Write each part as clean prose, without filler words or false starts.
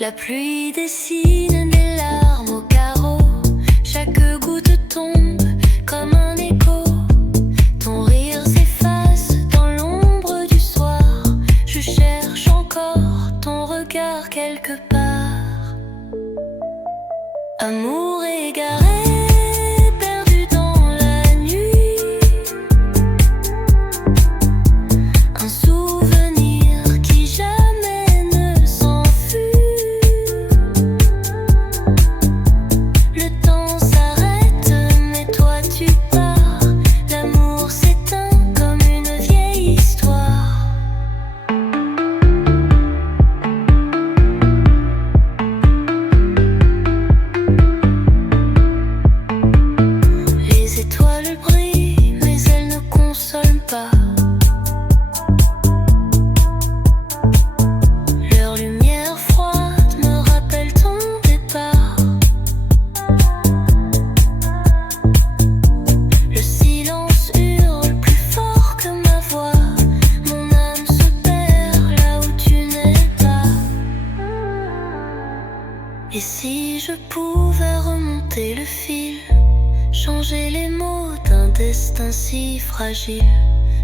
La pluie dessine des larmes au carreau. Chaque goutte tombe comme un écho. Ton rire s'efface dans l'ombre du soir. Je cherche encore ton regard quelque part. Amour égaré, perdu dans la nuit. Un souvenir qui jamais ne s'enfuit. Le temps s'arrête, mais toi tu pars. L'amour s'éteint comme une vieille histoire. Les étoiles brillent, mais elles ne consolent pas. Leur lumière froide me rappelle ton départ. Le silence hurle plus fort que ma voix. Mon âme se perd là où tu n'es pas. Et si je pouvais remonter le fil, changer les mots d'un destin si fragile,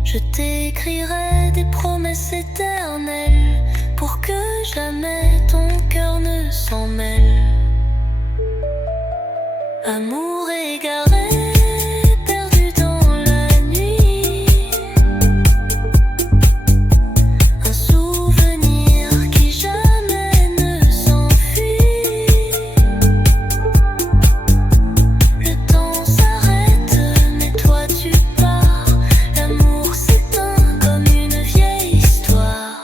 je t'écrirais des promesses éternelles pour que jamais ton cœur ne s'en mêle. Amour égaré, perdu dans la nuit. Un souvenir qui jamais ne s'enfuit. Le temps s'arrête, mais toi tu pars. L'amour s'éteint comme une vieille histoire.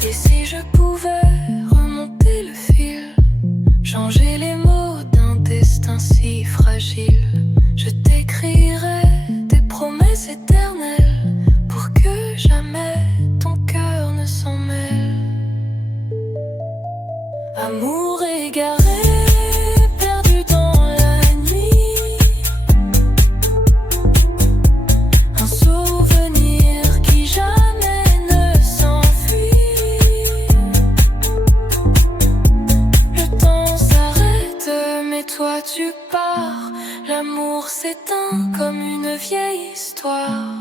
Et si je pouvais remonter le fil, changer les mots d'un destin si fragile, je t'écrirais des promesses éternelles pour que jamais ton cœur ne s'en mêle. Amour égaré, perdu dans la nuit. Un souvenir qui jamais ne s'enfuit. Le temps s'arrête, mais toi tu pars. L'amour s'éteint comme une vieille histoire.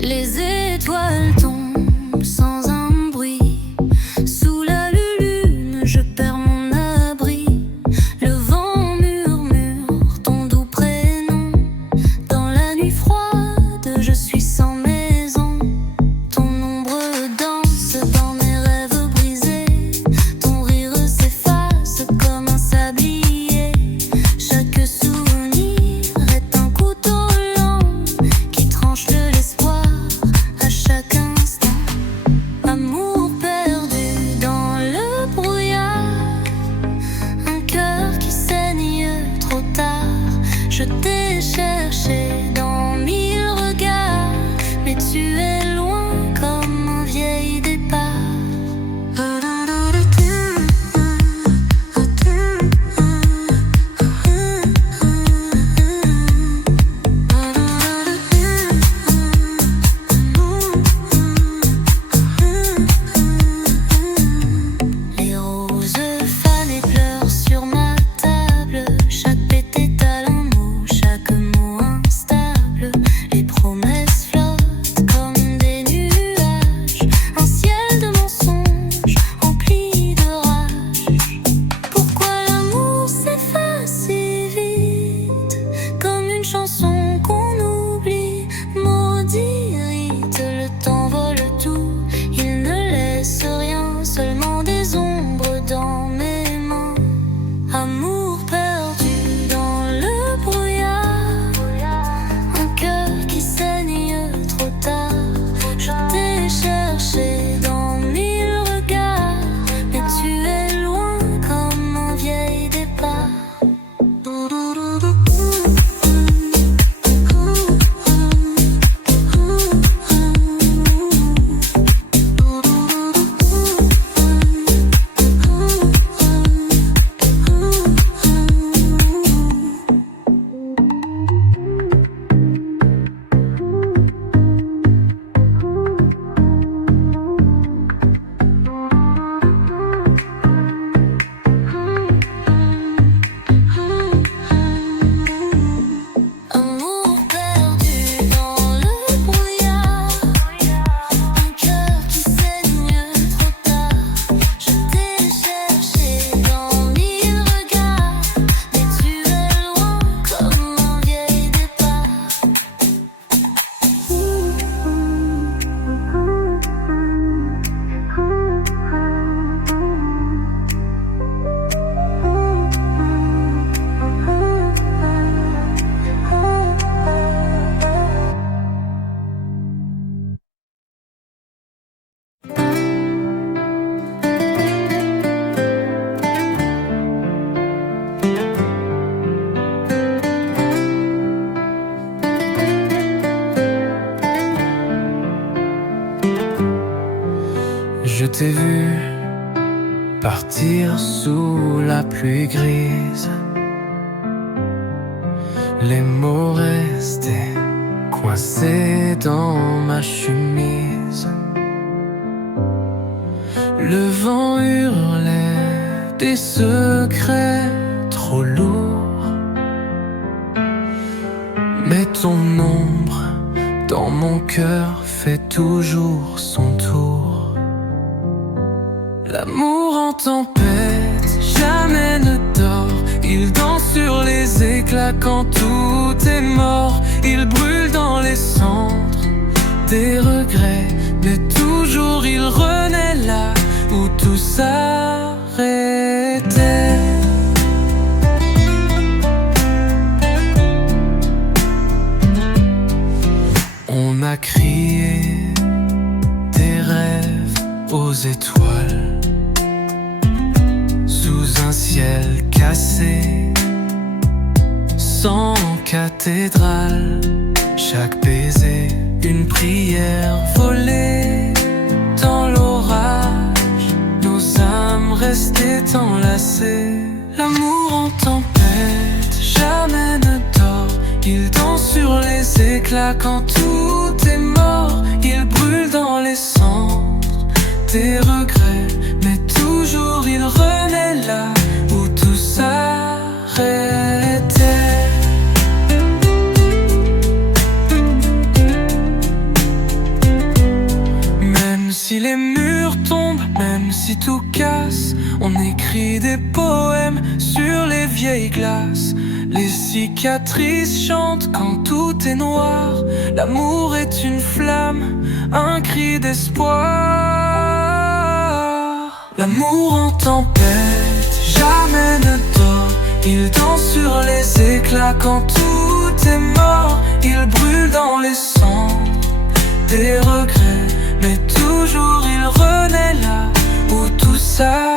Les étoiles tombent sans un bruit. Sous la lune, je perds mon abri. Le vent murmure ton doux prénom. Dans la nuit froide, je suis sans maison. Ton ombre danse dans mes rêves brisés. Ton rire s'efface comme un sablier. Chaque souvenir est un couteau lent qui tranche l'espoir à chaque instant. Amour perdu dans le brouillard, un cœur qui saigne trop tard. Je t'ai cherché dans 1000 regards, mais tu es loin comme un vieil départ. Les roses fanent et pleurent sur ma table. Chaque pétale un mot, chaque sous la pluie grise. Les mots restaient coincés dans ma chemise. Le vent hurlait des secrets trop lourds, mais ton ombre dans mon cœur fait toujours son tour. L'amour en tempête jamais ne dort. Il danse sur les éclats quand tout est mort. Il brûle dans les cendres des regrets, mais toujours il renaît là où tout s'arrêtait. On a crié des rêves aux étoiles sous un ciel cassé, sans cathédrale. Chaque baiser, une prière volée dans l'orage. Nos âmes restaient enlacées. L'amour en tempête jamais ne dort. Il danse sur les éclats quand tout est mort. Il brûle dans les cendres des regrets, mais toujours il renaît là où tout s'arrêtait. Même si les murs tombent, même si tout casse, on écrit des poèmes sur les vieilles glaces. Les cicatrices chantent quand tout est noir. L'amour est une flamme, un cri d'espoir. L'amour en tempête jamais ne dort. Il danse sur les éclats quand tout est mort. Il brûle dans les cendres des regrets, mais toujours il renaît là où tout s'arrêtait.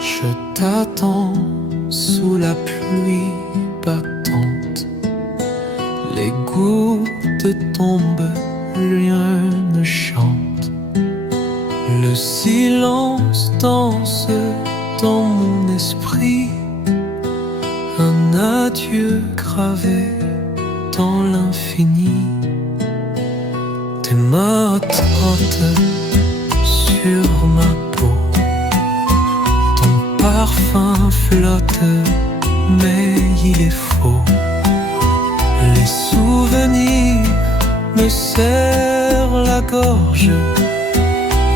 Je t'attends sous la pluie battante. Les gouttes tombent, rien ne chante. Le silence danse dans mon esprit. Un adieu gravé dans l'infini. Tes mains trottent sur ma peau. Parfum flotte, mais il est faux. Les souvenirs me serrent la gorge.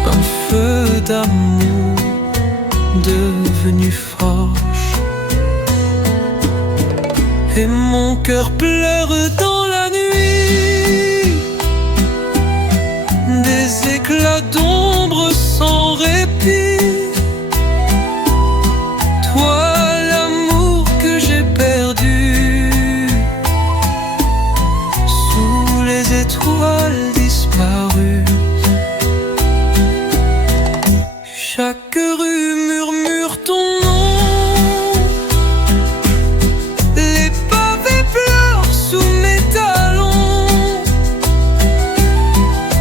Un feu d'amour devenu forge. Et mon cœur pleure dans la nuit. Des éclats d'ombre sans répit. L'amour que j'ai perdu sous les étoiles disparues. Chaque rue murmure ton nom. Les pavés pleurent sous mes talons.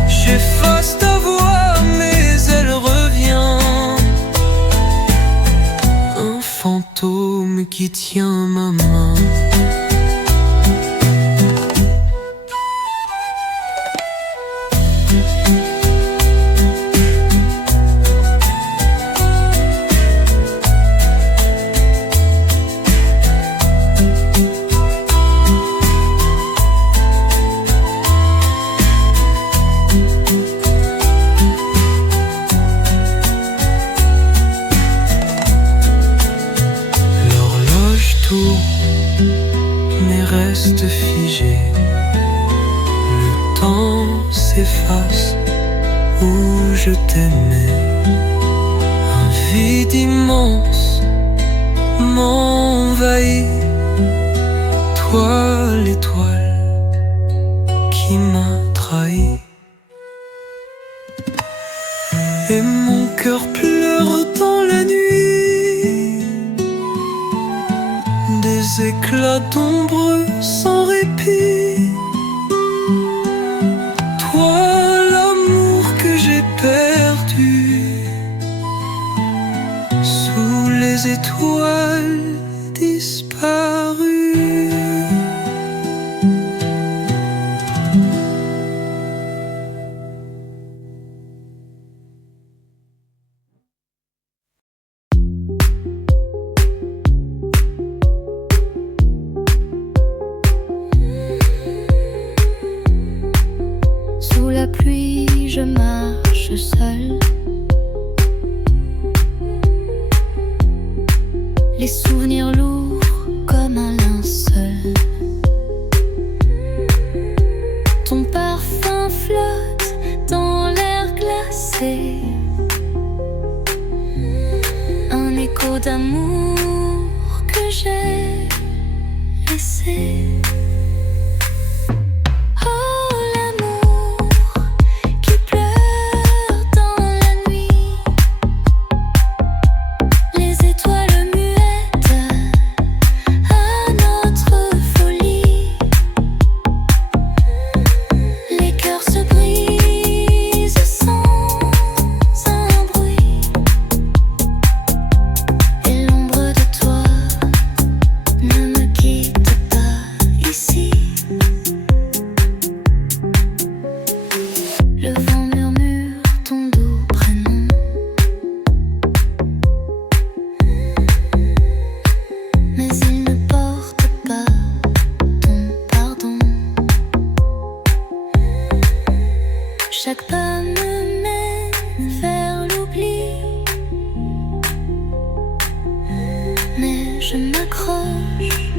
J'efface ta voix mais elle revient. Un fantôme qui tient ma main. Mais reste figé. Le temps s'efface où je t'aimais. Un vide immense m'envahit. Toi, l'étoile qui m'a trahi. Et mon cœur pleure dans la nuit, des éclats d'ombre sans répit. Toi, l'amour que j'ai perdu, sous les étoiles disparues. Sous la pluie, je marche seule. Les souvenirs lourds comme un linceul. Ton parfum flotte dans l'air glacé. Un écho d'amour que j'ai laissé. Chaque pas me mène vers l'oubli, mais je m'accroche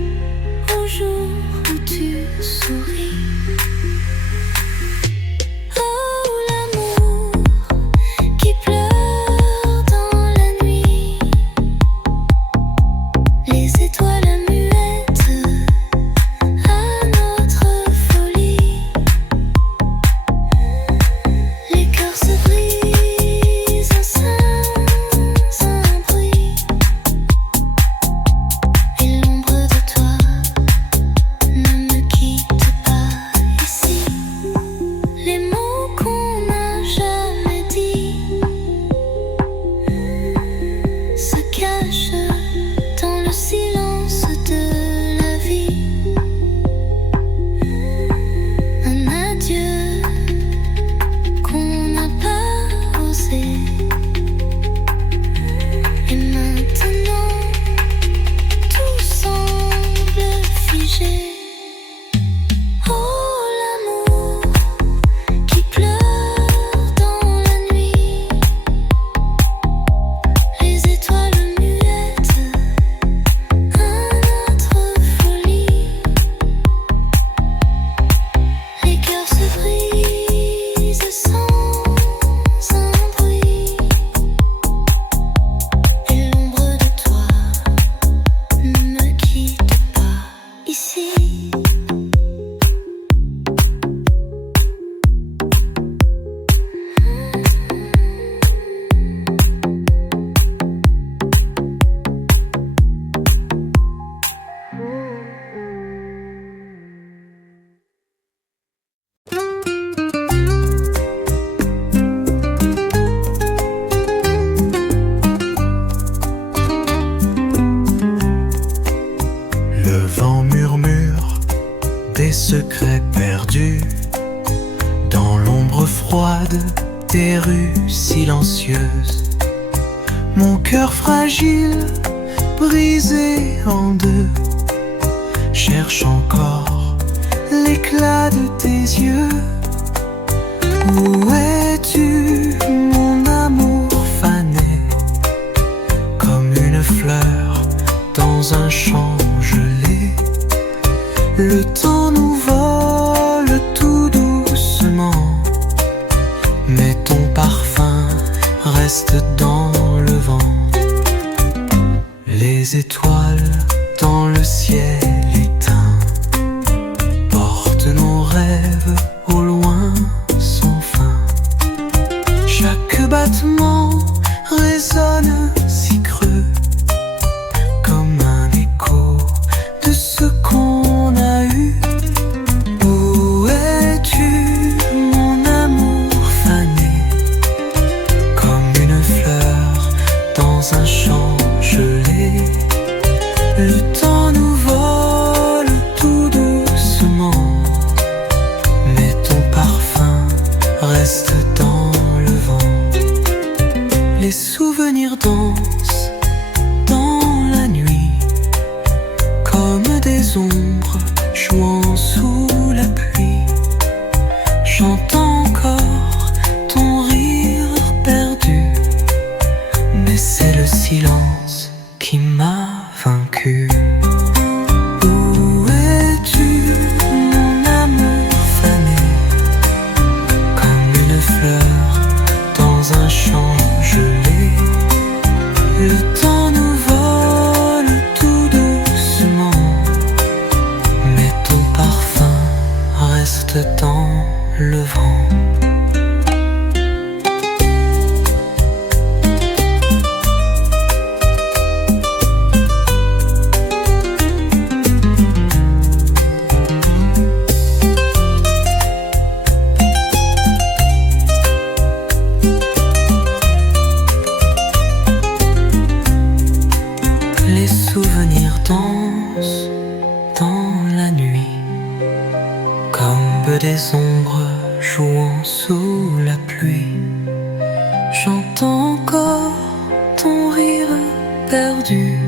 au jour où tu souris. Oh, l'amour qui pleure dans la nuit, les étoiles muettes à notre folie. Les cœurs se brisent sans un bruit, et l'ombre de toi ne me quitte pas ici. Les mots qu'on n'a jamais dit se cachent dans le silence de la vie. Un adieu qu'on n'a pas osé. Et maintenant, tout semble figé. Oh, l'amour qui pleure dans la nuit, les étoiles muettes à notre folie. Les cœurs se brisent sans un bruit, et l'ombre de toi ne me quitte pas ici. Le vent murmure des secrets perdus dans l'ombre froide des rues silencieuses. Mon cœur fragile, brisé en deux, cherche encore l'éclat de tes yeux. Où es-tu, mon amour fané, comme une fleur dans un champ gelé? Le temps nous vole tout doucement, mais ton parfum reste dans le vent. Les étoiles dans le ciel que des ombres jouant sous la pluie. J'entends encore ton rire perdu,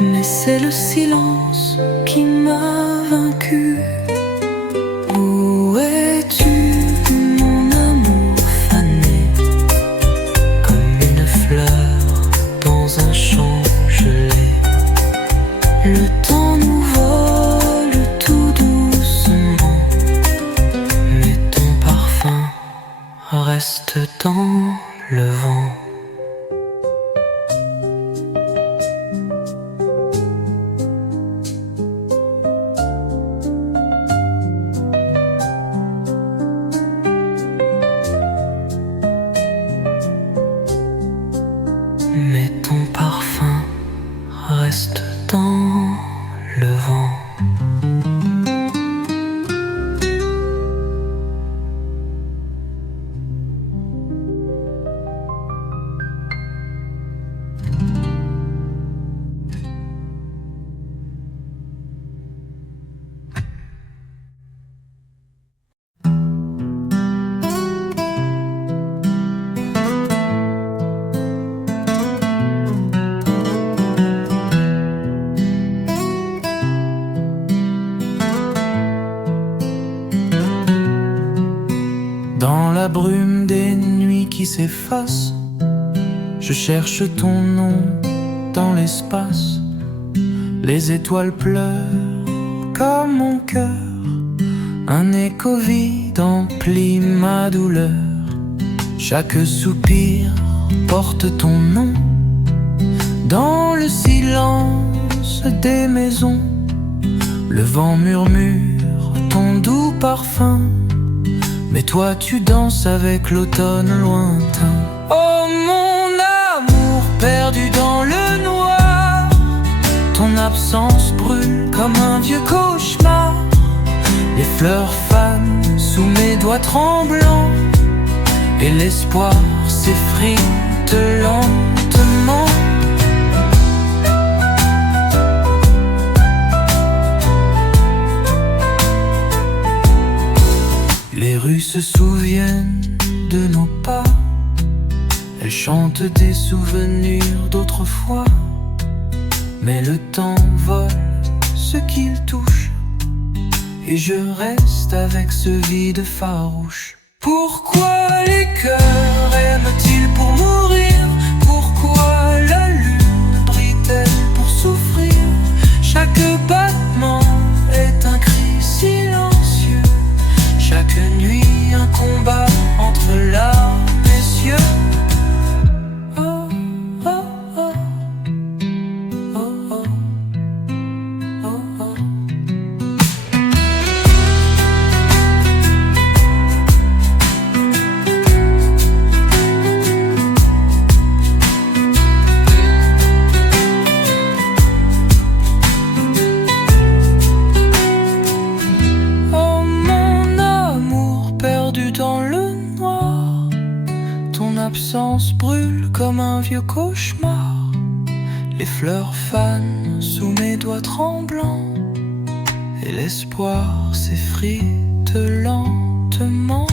mais c'est le silence qui m'a vaincu. Où es-tu, mon amour fané, comme une fleur dans un champ gelé? Le temps nous vole tout doucement, mais ton parfum reste dans le vent. Mais ton parfum reste dans le vent. Dans la brume des nuits qui s'effacent, je cherche ton nom dans l'espace. Les étoiles pleurent comme mon cœur, un écho vide emplit ma douleur. Chaque soupir porte ton nom dans le silence des maisons. Le vent murmure ton doux parfum, mais toi tu danses avec l'automne lointain. Oh mon amour perdu dans le noir, ton absence brûle comme un vieux cauchemar. Les fleurs fanent sous mes doigts tremblants, et l'espoir s'effrite lentement. Les rues se souviennent de nos pas, elles chantent des souvenirs d'autrefois. Mais le temps vole ce qu'il touche, et je reste avec ce vide farouche. Pourquoi les cœurs aiment-ils pour mourir? Pourquoi la lune brille-t-elle pour souffrir? Chaque battement est un cri silencieux, chaque nuit un combat entre larmes et cieux. Oh, oh, oh. Oh, oh. Oh, oh. Oh mon amour perdu dans le noir, ton absence brûle comme un vieux cauchemar. Les fleurs fanent sous mes doigts tremblants, et l'espoir s'effrite lentement.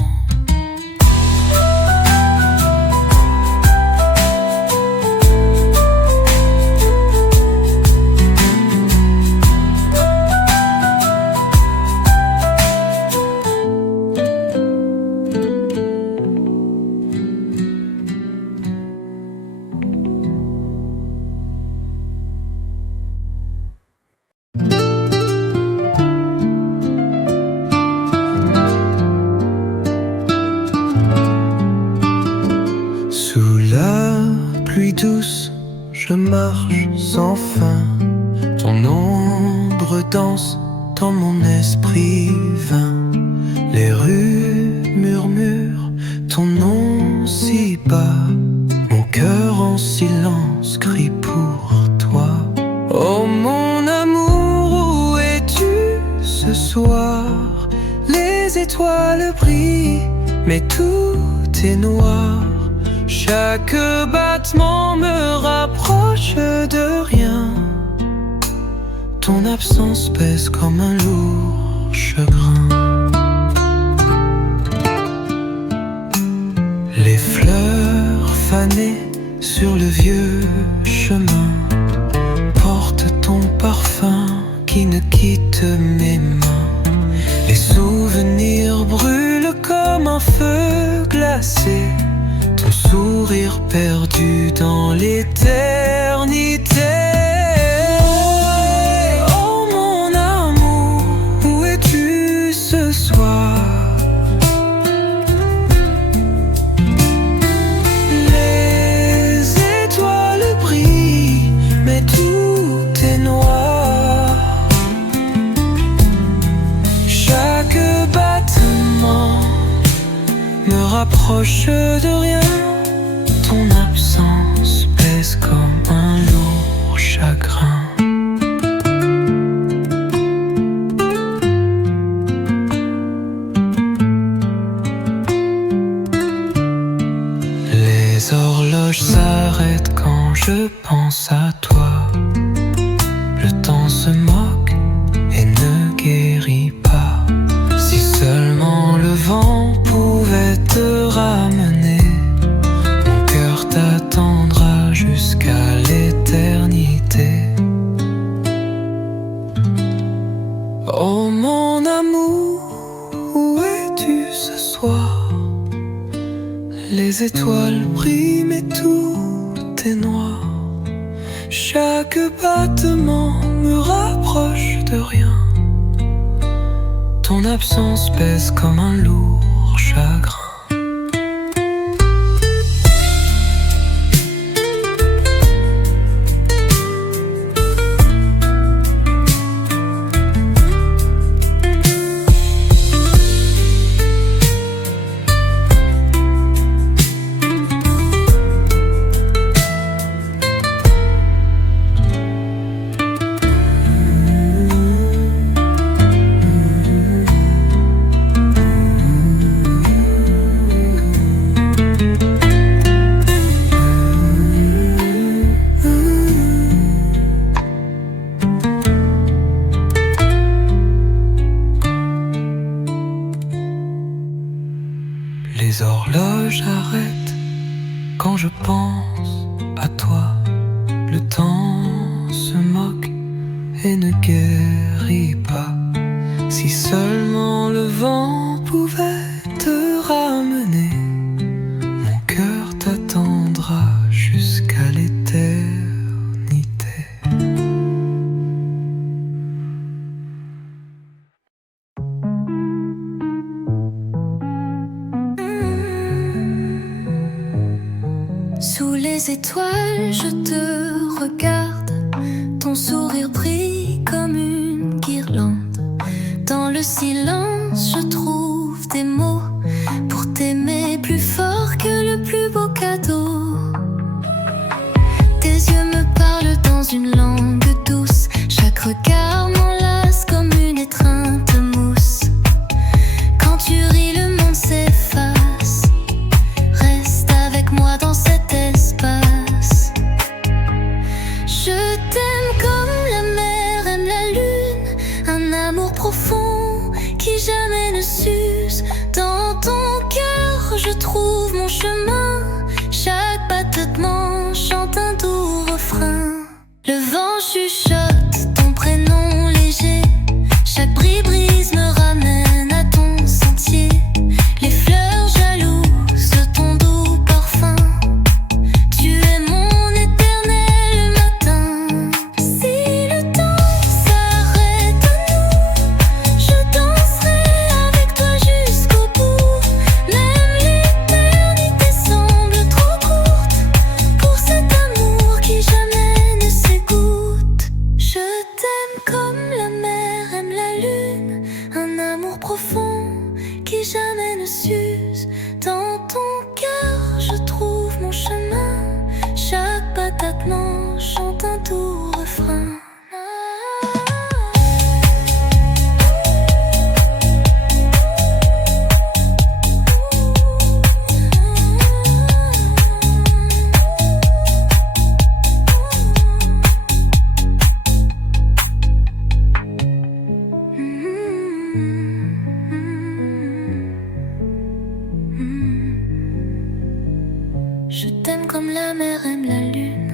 Sous la pluie douce, je marche sans fin. Ton ombre danse dans mon esprit vain. Les rues murmurent ton nom si bas. Mon cœur en silence crie pour toi. Oh mon amour, où es-tu ce soir? Les étoiles brillent, mais tout est noir. Chaque battement me rapproche de rien. Ton absence pèse comme un lourd chagrin. quitte mes mains. Les souvenirs brûlent comme un feu glacé, ton sourire perdu dans l'éternité. Oh mon amour, où es-tu ce soir? Les étoiles brillent, mais tout est noir. Chaque battement me rapproche de rien. Ton absence pèse comme un lourd chagrin. Les horloges s'arrêtent quand je pense à toi. Le temps se moque et ne guérit pas. Si seulement le vent pouvait te ramener, mon cœur t'attendra jusqu'à l'éternité. Oh mon amour, où es-tu ce soir? Les étoiles brillent mais tout est noir. Chaque battement me rapproche de rien. Ton absence pèse comme un lourd chagrin. Les horloges arrêtent quand je pense à toi. Le temps se moque et ne guérit pas. Si seulement le vent pouvait te ramener, mon cœur t'attendra jusqu'à l'éternité. Sous les étoiles, je te regarde. Ton sourire brille comme une guirlande. Dans le silence, je trouve des mots pour t'aimer plus fort que le plus beau cadeau. Tes yeux me parlent dans une langue douce. Chaque regard m'enlace comme une étreinte mousse. Quand tu ris, le monde s'efface. Reste avec moi dans cet espace. Je t'aime comme la mer aime la lune. Un amour profond qui jamais ne s'use. Dans ton cœur, je trouve mon chemin. Chaque battement chante un doux refrain. Le vent chuchote ton prénom léger. Chaque brise me ramène à ton sentier. Les fleurs jalouses de ton doux parfum. Tu es mon éternel matin. Si le temps s'arrête à nous, je danserai avec toi jusqu'au bout. Même l'éternité semble trop courte pour cet amour qui jamais ne s'égoutte. Je t'aime comme la mer aime la lune. Un amour profond qui jamais ne s'use. Dans ton cœur, je trouve mon chemin. Chaque battement chante un doux refrain. Je t'aime comme la mer aime la lune.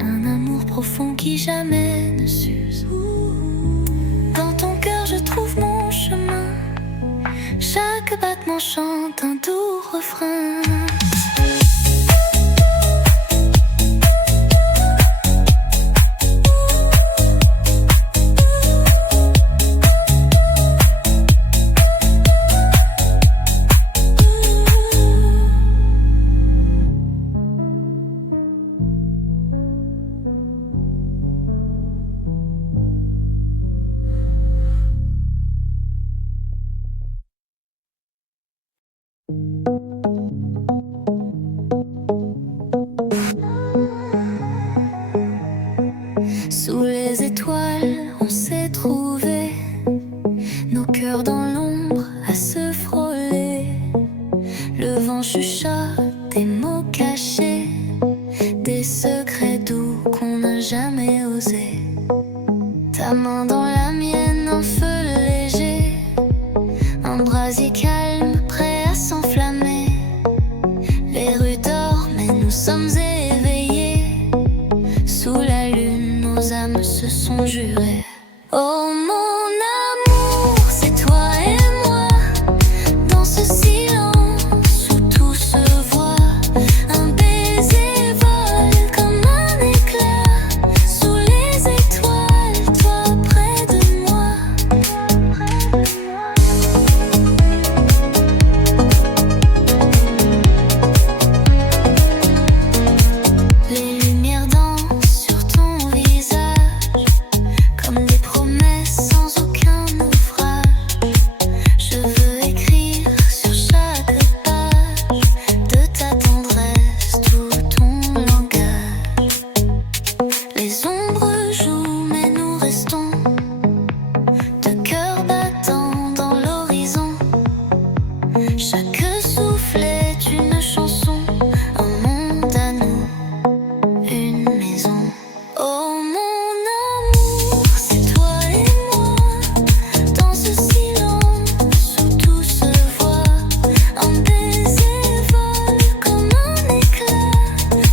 Un amour profond qui jamais ne s'use. chante un doux refrain. Sous les étoiles, on s'est trouvés, nos cœurs dans l'ombre à se frôler. Le vent chuchote des mots cachés, des secrets doux qu'on n'a jamais osé. Ta main dans la mienne, un feu léger, un brasier calme, prêt à s'enflammer. Les rues dorment, mais nous sommes éveillés. Sous la lune, nos âmes se sont jurées. Oh mon amour, c'est toi et moi. Dans ce silence où tout se voit, un baiser vole comme un éclat. Sous les étoiles, toi près de moi. Les lumières dansent sur ton visage, comme des promesses sans aucun naufrage. Je veux écrire sur chaque page de ta tendresse tout ton langage. Les ombres jouent mais nous restons, deux cœurs battants dans l'horizon. Chaque souffle est une chanson, un monde à nous, une maison. Oh mon amour, c'est toi et moi. Dans ce silence où tout se voit, un baiser vole comme un éclat.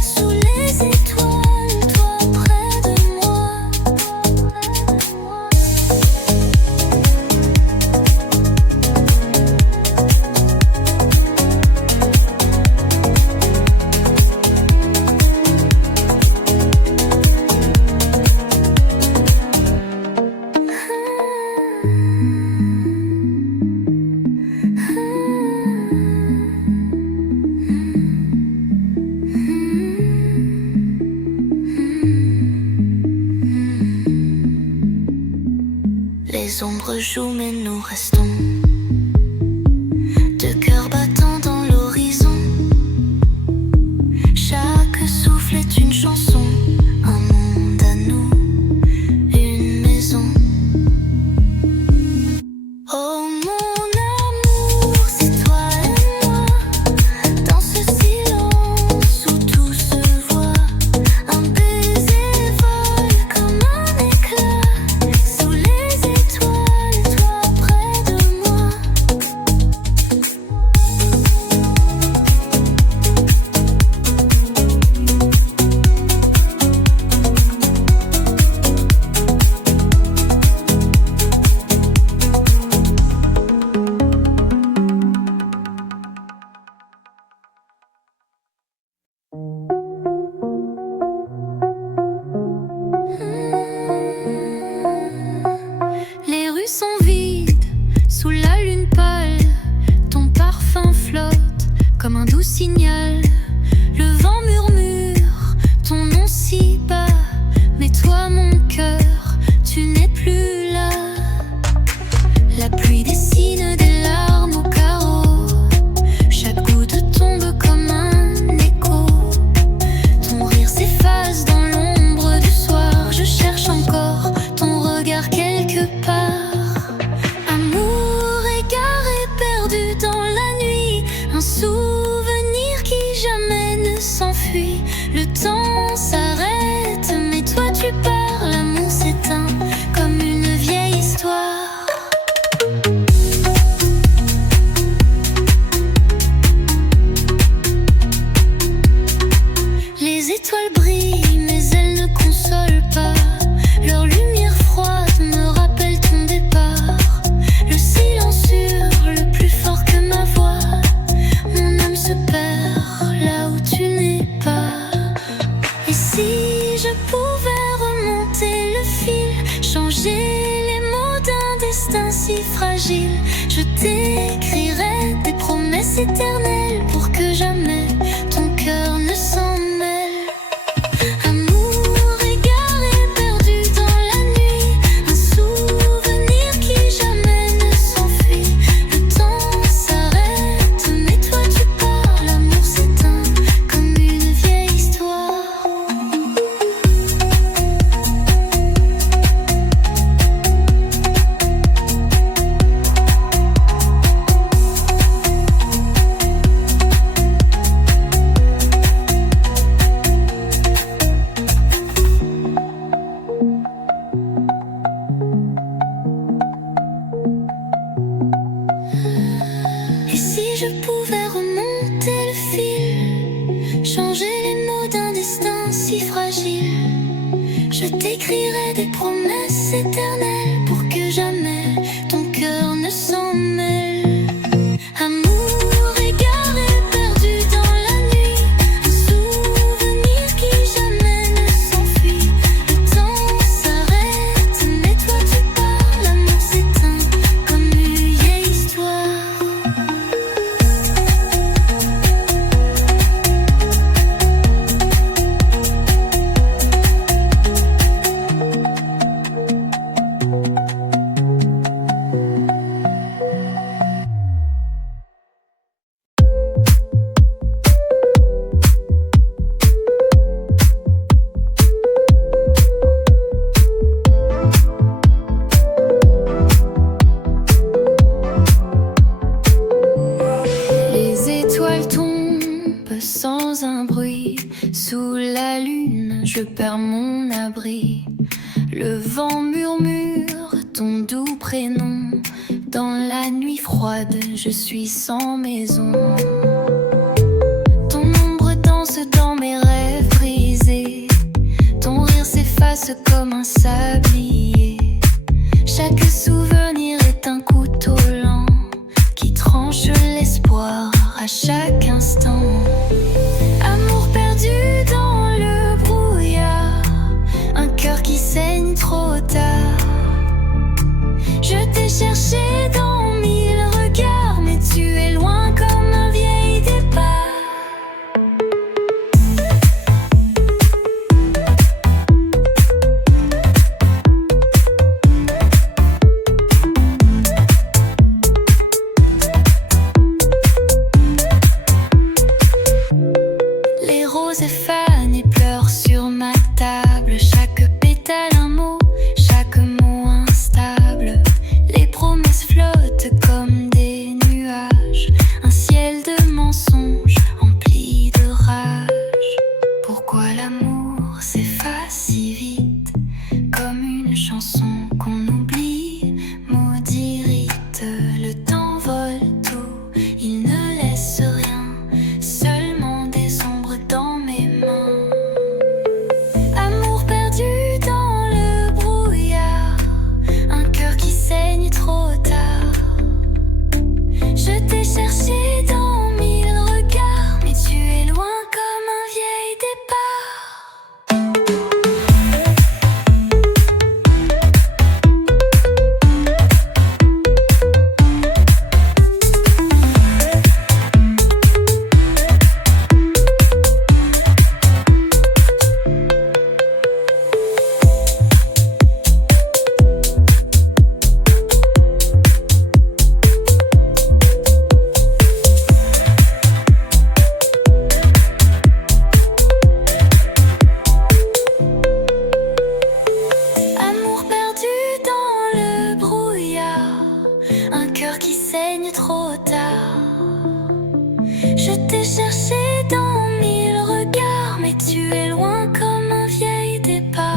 Sous les étoiles, toi près de moi. Les ombres jouent mais nous restons, deux cœurs battants dans l'horizon. Chaque souffle est une chanson, un monde à nous, une maison. Oh mon amour, c'est toi et moi. Dans ce silence où tout se voit, un baiser vole comme un éclat. Sous les étoiles, toi près de moi. Les rues sont vides, sous la lune pâle. Ton parfum flotte comme un doux signal. Le vent murmure ton nom si bas. Mais toi mon cœur, tu n'es plus là. La pluie dessine des larmes au carreau. Chaque goutte tombe comme un écho. Ton rire s'efface dans l'ombre du soir. Je cherche encore ton regard quelque part. Amour égaré, perdu dans la nuit. Un souvenir qui jamais ne s'enfuit. Le temps s'arrête, mais toi tu pars. L'amour s'éteint comme une vieille histoire. destin si fragile. Je t'écrirai des promesses éternelles pour que jamais ton cœur ne s'en mêle. Amour égaré, perdu dans la nuit, un souvenir qui jamais ne s'enfuit. Le temps s'arrête, mais toi tu pars, l'amour s'éteint comme une vieille histoire. Et si je pouvais remonter le fil, changer les mots d'un destin si fragile, je t'écrirais des promesses éternelles pour que jamais ton cœur ne s'en mêle. Amour égaré, perdu dans la nuit, un souvenir qui jamais ne s'enfuit. Le temps s'arrête, mais toi tu pars, l'amour s'éteint comme une vieille histoire. Les étoiles tombent sans un bruit. Sous la lune, je perds mon abri. Le vent murmure ton doux prénom. Dans la nuit froide, je suis sans maison. Ton ombre danse dans mes rêves brisés. Ton rire s'efface comme un sablier. Chaque souvenir est un couteau lent qui tranche l'espoir à chaque instant. Amour perdu dans le brouillard, un cœur qui saigne trop tard. Je t'ai cherché dans 1000 regards, mais tu es loin comme un vieil départ. Les roses fanent et pleurent sur ma table. Chaque pétale un mot, chaque mot instable. Les promesses flottent comme des nuages. Un ciel de mensonges empli de rage. Pourquoi l'amour s'efface si vite, comme une chanson qu'on oublie, maudit rite. Le temps vole tout, il ne laisse rien, seulement des ombres dans mes mains. Amour perdu dans le brouillard, un cœur qui saigne trop tard. Je t'ai cherché dans 1000 regards, mais tu es loin comme un vieil départ. Amour perdu dans le brouillard, un cœur qui saigne trop tard. Je t'ai cherché dans 1000 regards, mais tu es loin comme un vieil départ.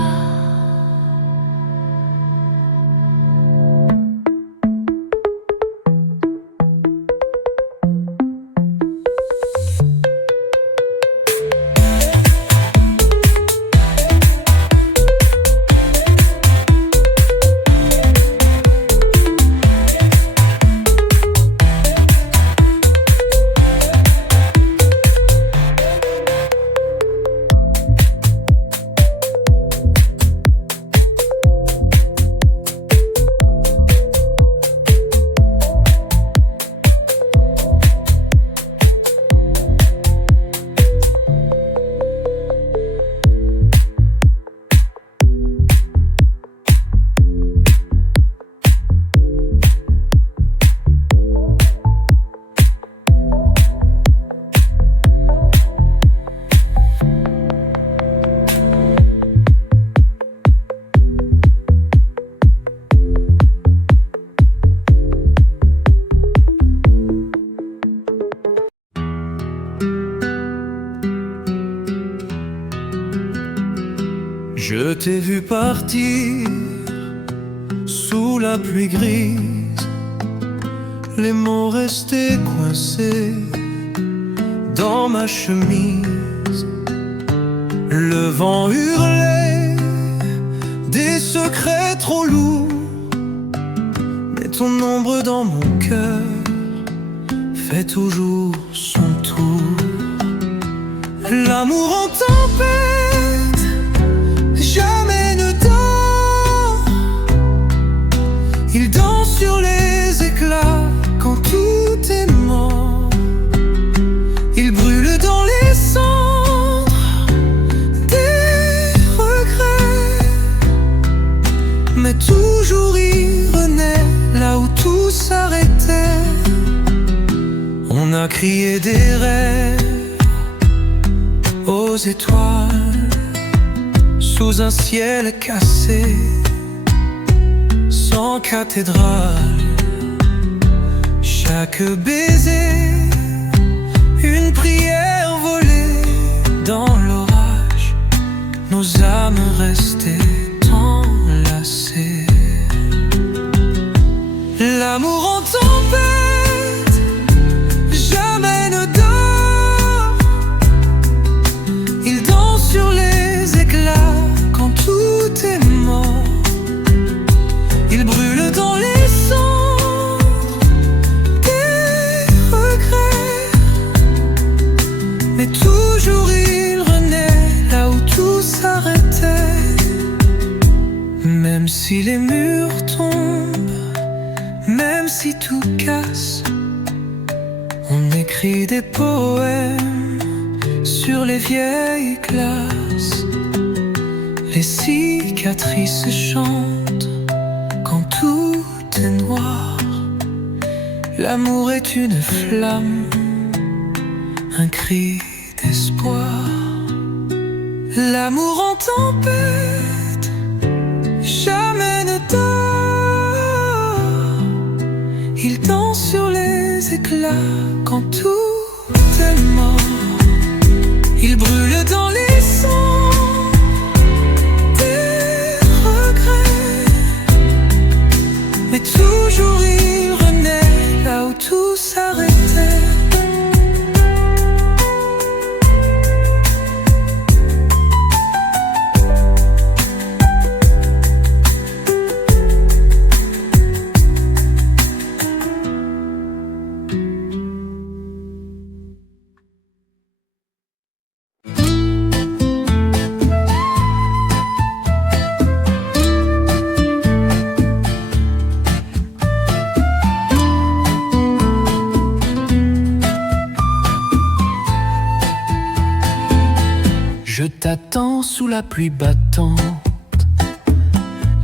Je t'ai vu partir sous la pluie grise, les mots restés coincés dans ma chemise. Le vent hurlait des secrets trop lourds, mais ton ombre dans mon cœur fait toujours son tour. L'amour en tempête jamais ne dort. Il danse sur les éclats quand tout est mort. Il brûle dans les cendres des regrets, mais toujours il renaît là où tout s'arrêtait. On a crié des rêves aux étoiles sous un ciel cassé, sans cathédrale. Chaque baiser, une prière volée dans l'orage, nos âmes restaient enlacées. L'amour en tempête jamais ne dort. Il danse sur les éclats quand tout est mort. Il brûle dans les cendres des regrets, mais toujours il renaît là où tout s'arrêtait. Même si les murs tombent, même si tout casse, on écrit des poèmes sur les vieilles glaces. Les cicatrices chantent quand tout est noir. L'amour est une flamme, un cri d'espoir. L'amour en tempête jamais ne dort. Il danse sur les éclats quand tout est mort. Il brûle dans les cendres des regrets, mais toujours il renaît là où tout s'arrêtait. Je t'attends sous la pluie battante,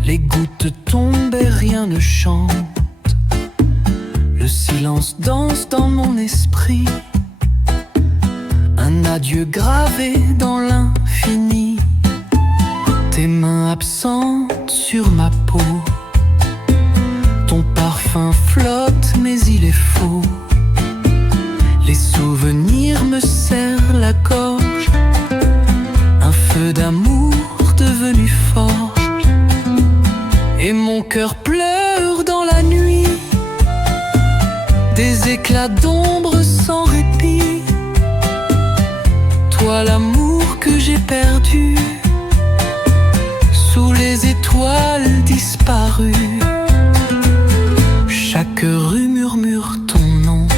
les gouttes tombent et rien ne chante. Le silence danse dans mon esprit, un adieu gravé dans l'infini. Tes mains absentes sur ma peau, ton parfum flotte mais il est faux. Les souvenirs me serrent la gorge, un feu d'amour devenu fort, et mon cœur pleure dans la nuit, des éclats d'ombre sans répit. Toi l'amour que j'ai perdu, sous les étoiles disparues. Chaque rue murmure ton nom,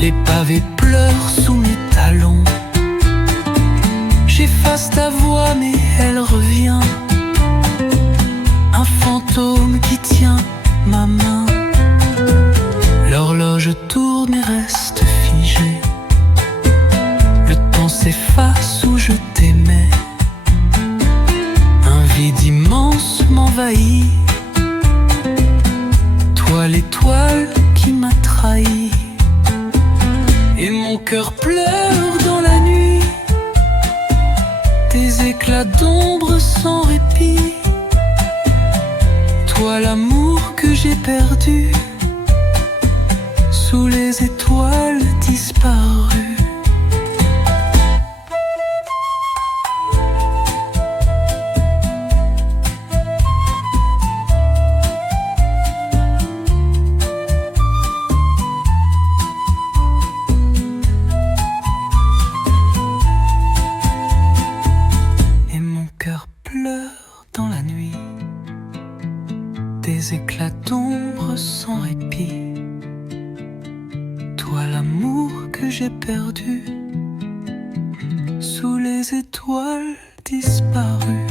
les pavés pleurent sous mes talons. J'efface ta voix mais elle revient, un fantôme qui tient ma main. L'horloge tourne et reste figée, le temps s'efface où je t'aimais. Un vide immense m'envahit, toi l'étoile qui m'a trahi. Et mon cœur pleure dans la nuit, des éclats d'ombre sans répit. Toi l'amour que j'ai perdu, sous les étoiles disparues. vivre sans répit. Toi l'amour que j'ai perdu, sous les étoiles disparues.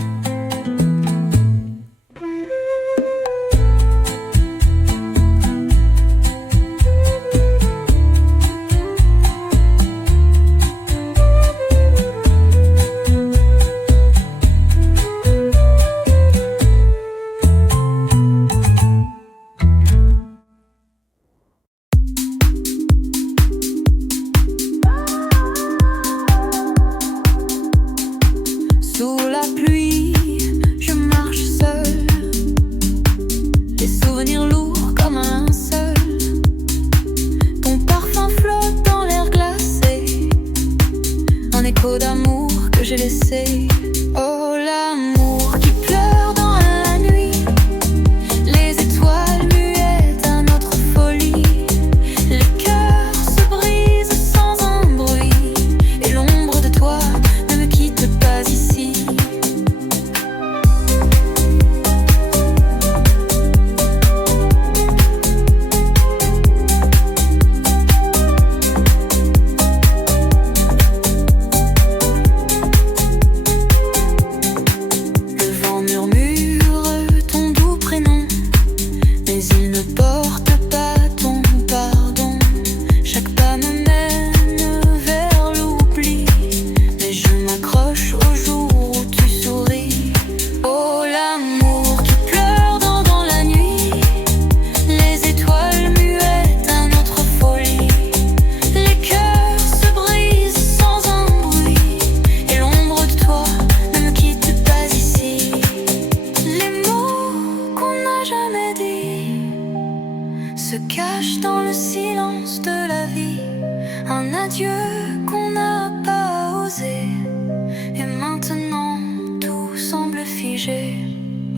Sous la pluie, je marche seule, les souvenirs lourds comme un seul. Ton parfum flotte dans l'air glacé, un écho d'amour que j'ai laissé. Oh, l'amour qui pleure dans la nuit, les étoiles muettes à notre folie. Les cœurs se brisent sans un bruit, et l'ombre de toi ne me quitte pas ici. Le vent murmure ton doux prénom, mais il ne porte pas ton pardon. Chaque pas me mène vers l'oubli, mais je m'accroche au jour où tu souris. Oh, l'amour qui pleure dans la nuit, les étoiles muettes à notre folie. Les cœurs se brisent sans un bruit, et l'ombre de toi ne me quitte pas ici. Les mots qu'on n'a jamais dit se cachent dans le silence de la vie. Un adieu qu'on n'a pas osé, et maintenant tout semble figé.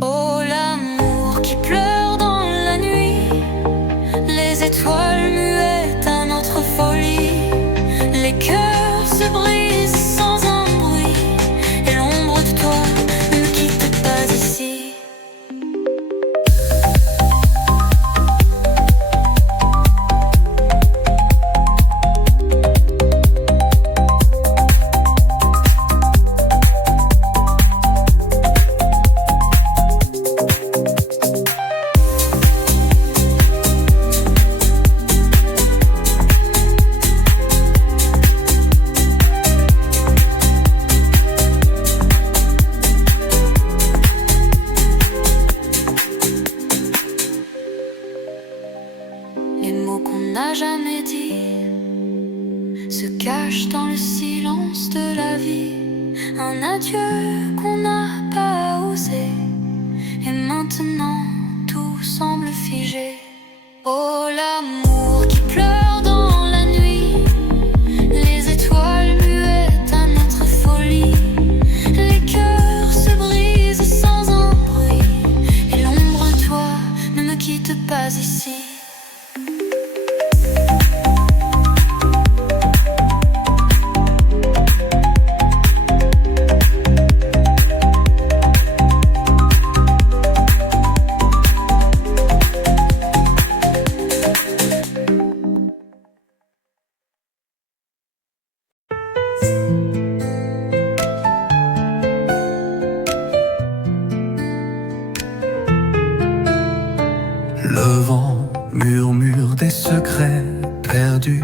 Oh, l'amour qui pleure dans la nuit, les étoiles muettes à notre folie. Les cœurs se brisent sans un bruit, et l'ombre de toi ne me quitte pas ici. Les mots qu'on n'a jamais dit se cachent dans le silence de la vie. Un adieu qu'on n'a pas osé, et maintenant tout semble figé. Oh, l'amour qui pleure dans la nuit, les étoiles muettes à notre folie. Les cœurs se brisent sans un bruit, et l'ombre de toi ne me quitte pas ici. Le vent murmure des secrets perdus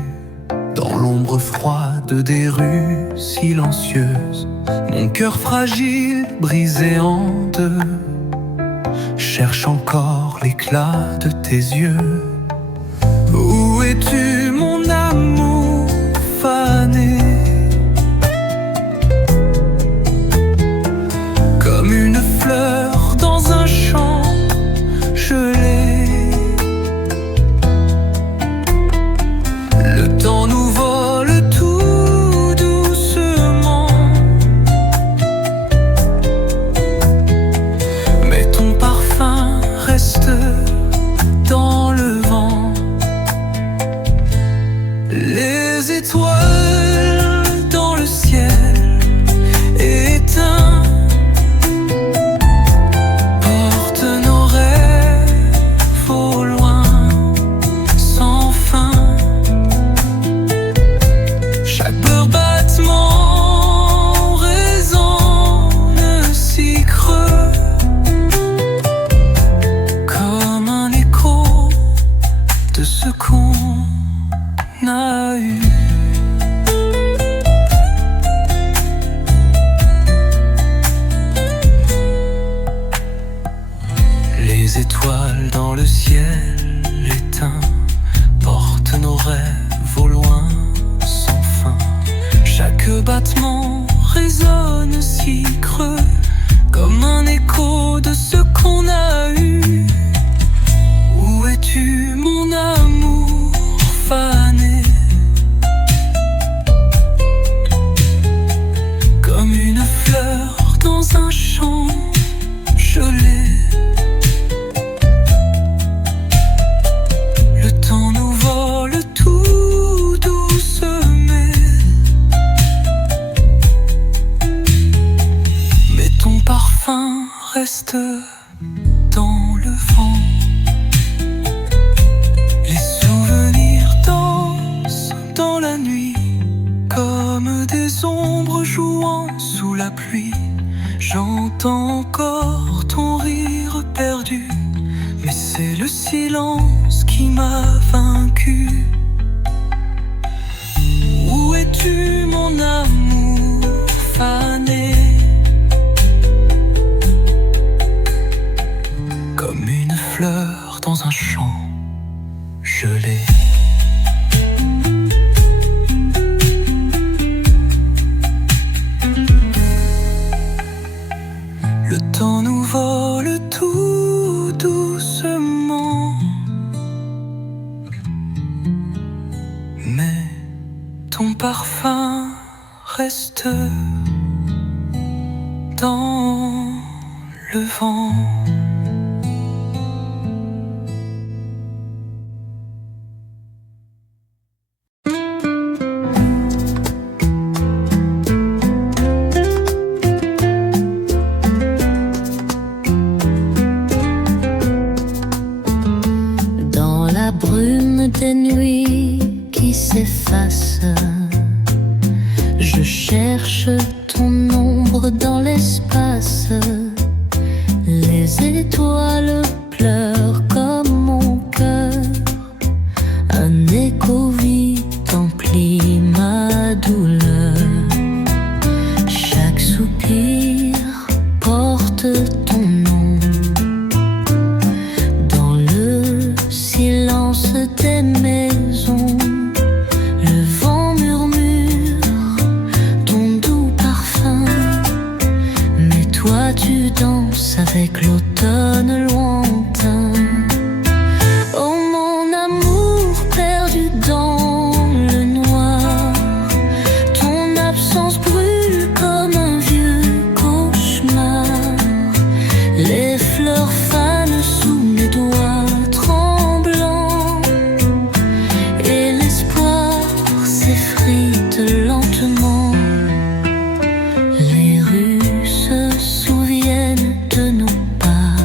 dans l'ombre froide des rues silencieuses. Mon cœur fragile, brisé en deux, cherche encore l'éclat de tes yeux. Où es-tu, mon amour fané? Comme une fleur dans un champ gelé. Le temps nous vole tout doucement, mais ton parfum reste dans le vent. ciel éteint porte nos rêves au loin sans fin. Chaque battement résonne si creux, comme un écho de ce qu'on a eu. Où es-tu, mon amour fané? Comme une fleur dans un champ gelé. Le temps nous vole tout doucement, mais ton parfum reste dans le vent. Les souvenirs dansent dans la nuit, comme des ombres jouant sous la pluie. J'entends encore ton rire perdu, mais c'est le silence qui m'a vaincu. Où es-tu, mon amour fané? Comme une fleur dans un champ gelé. Le temps nous vole tout doucement, mais ton parfum reste dans le vent. Des nuits qui s'effacent, je cherche ton ombre dans l'espace. Les étoiles pleurent comme mon cœur, un écho vide emplit ma douleur. Chaque soupir porte ton nom dans le silence des maisons. Le vent murmure ton doux parfum, mais toi tu danses avec l'automne lointain. Oh mon amour perdu dans le noir, ton absence brûle comme un vieux cauchemar. Les fleurs fanent sous mes doigts tremblants, et l'espoir s'effrite lentement. Les rues se souviennent de nos pas,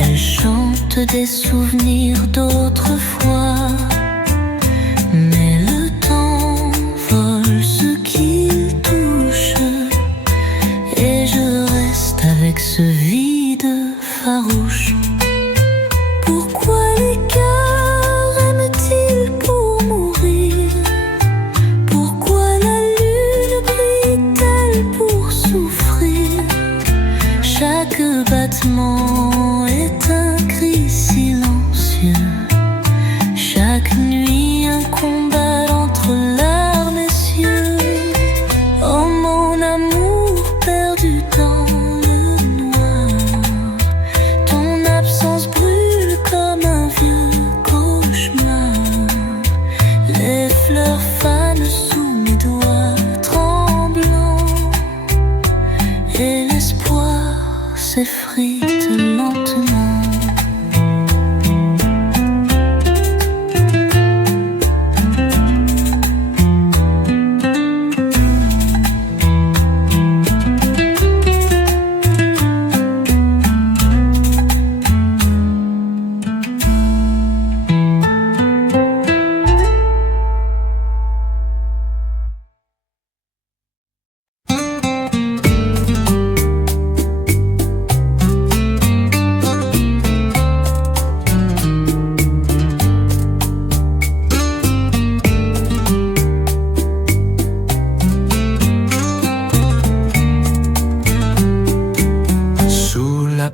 elles chantent des souvenirs d'autrefois. Mais le temps vole ce qu'il touche, et je reste avec ce vide farouche. Pourquoi les cœurs aiment-ils pour mourir? Pourquoi la lune brille-t-elle pour souffrir? Chaque battement est un cri silencieux, chaque nuit un combat entre larmes et cieux. Oh mon amour perdu dans le noir, ton absence brûle comme un vieux cauchemar. Les fleurs fanent sous mes doigts tremblants, et l'espoir s'effrite lentement.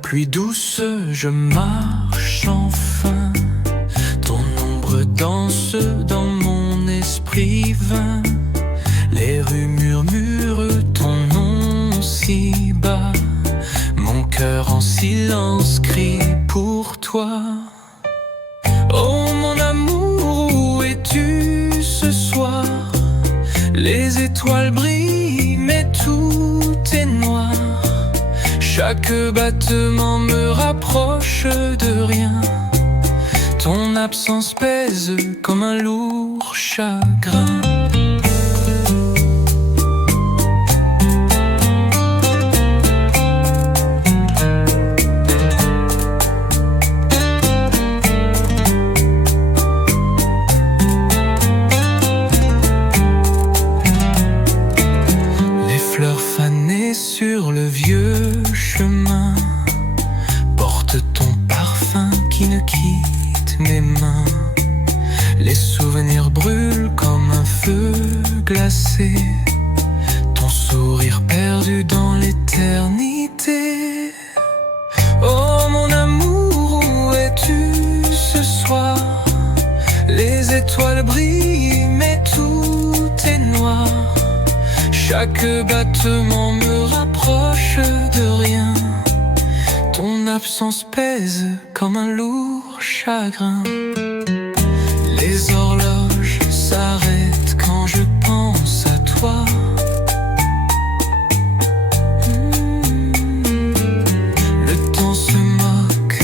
Pluie douce, je marche enfin. Ton ombre danse dans mon esprit vain. Les rues murmurent ton nom si bas. Mon cœur en silence crie pour toi. Oh mon amour, où es-tu ce soir? Les étoiles brillent mais tout est noir. Chaque battement me rapproche de rien. Ton absence pèse comme un lourd chagrin. Sur le vieux chemin, porte ton parfum qui ne quitte mes mains. Les souvenirs brûlent comme un feu glacé. Ton sourire perdu dans l'éternité. Oh mon amour, où es-tu ce soir? Les étoiles brillent mais tout est noir. Chaque battement me rapproche de rien. Ton absence pèse comme un lourd chagrin. Les horloges s'arrêtent quand je pense à toi. Le temps se moque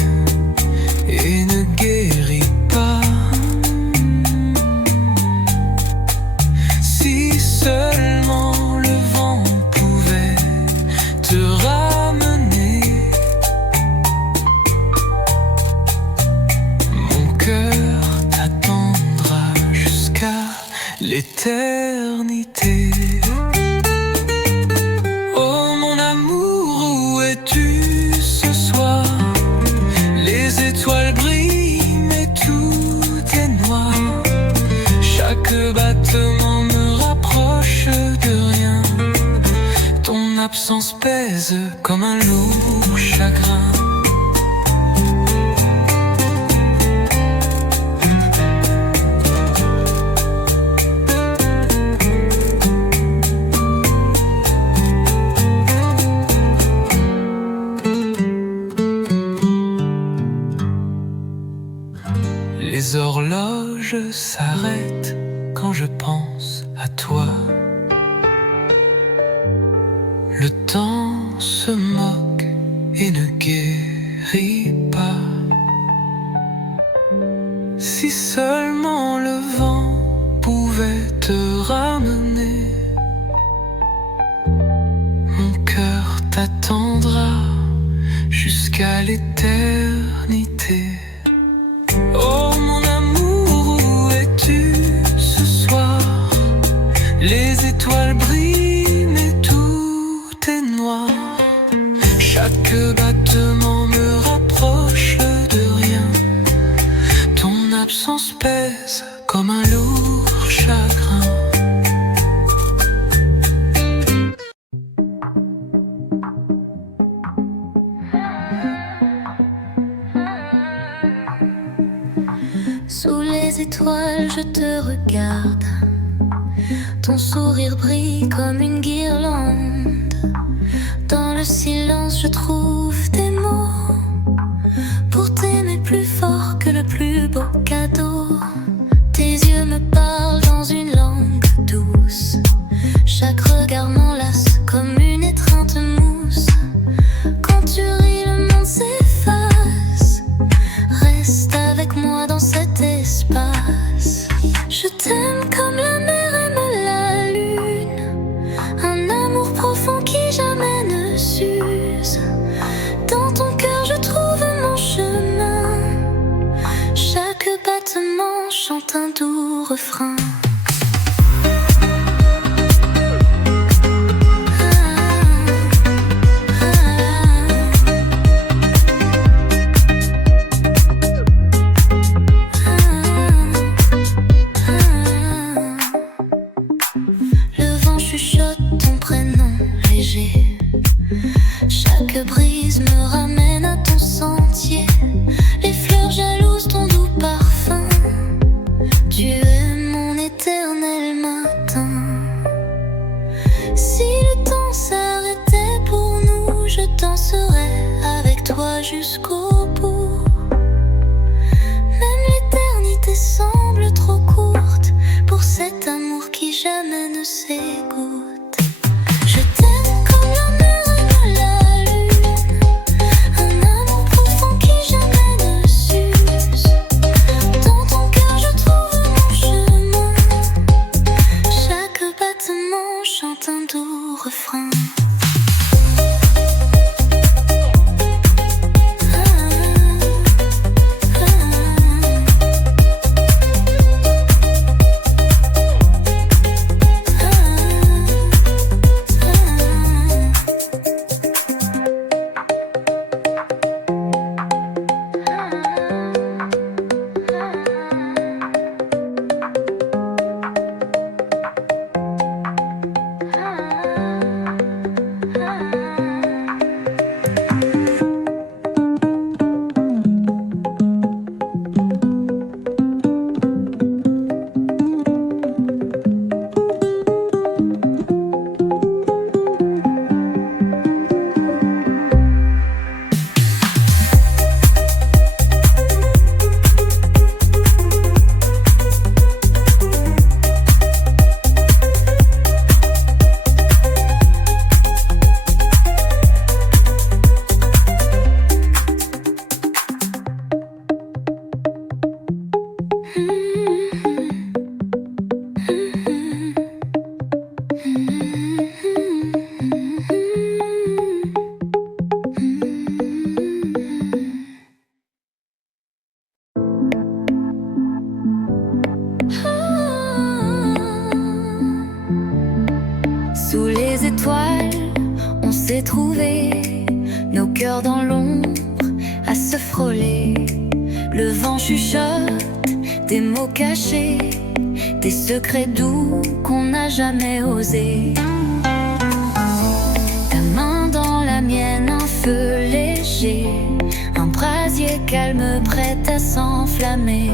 et ne guérit pas. Si seulement te ramener, mon cœur t'attendra jusqu'à l'éternité. Oh mon amour, où es-tu ce soir? Les étoiles brillent mais tout est noir. Chaque battement me rapproche de rien. Ton absence pèse comme un lourd chagrin. Les horloges s'arrêtent quand je pense à toi. Le temps se moque et ne guérit pas. Si seulement le vent pouvait te ramener, mon cœur t'attendra jusqu'à l'éternité. Oh mon amour, où es-tu ce soir? Les étoiles brillent mais tout est noir. Chaque battement me rapproche de rien. Ton absence pèse comme un lourd chagrin. Sous les étoiles, je te regarde. Ton sourire brille comme une guirlande. Dans le silence, je trouve des mots pour t'aimer plus fort que le plus beau cadeau. Tes yeux me parlent dans une langue douce. Chaque regard m'enlace comme une étreinte mousse. Quand tu ris, le monde s'efface. Reste avec moi dans cet espace. Je t'aime comme la mer aime la lune. Un amour profond qui jamais ne s'use. Dans ton cœur je trouve mon chemin. Chaque battement chante un doux refrain. Chaque brise me ramène à ton sentier. s'est trouvé, nos cœurs dans l'ombre à se frôler. Le vent chuchote des mots cachés, des secrets doux qu'on n'a jamais osé. Ta main dans la mienne, un feu léger, un brasier calme prêt à s'enflammer.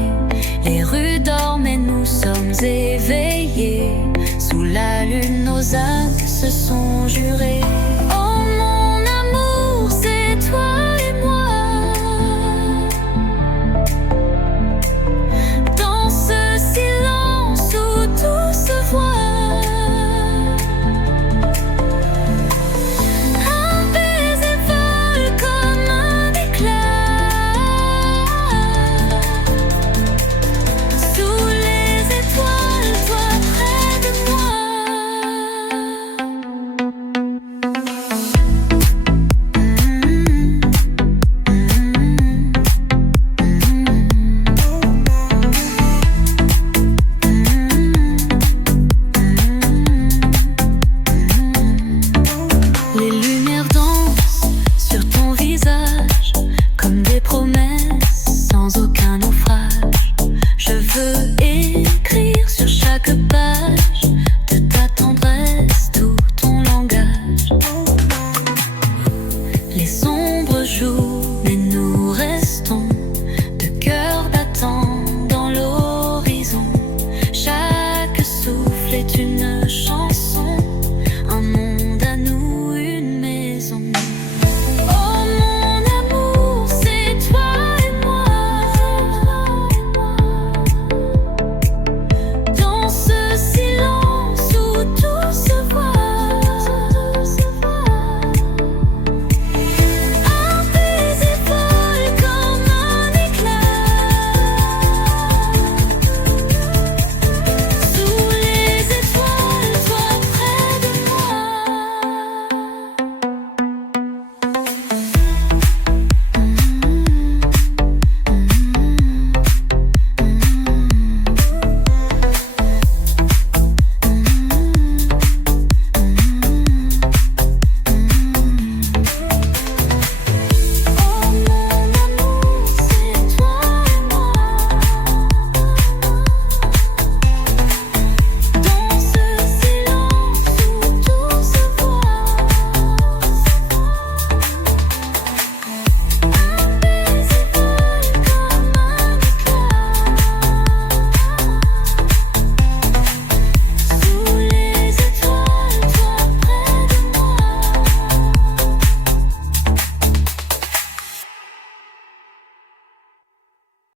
Les rues dorment et nous sommes éveillés. Sous la lune, nos âmes se sont jurées.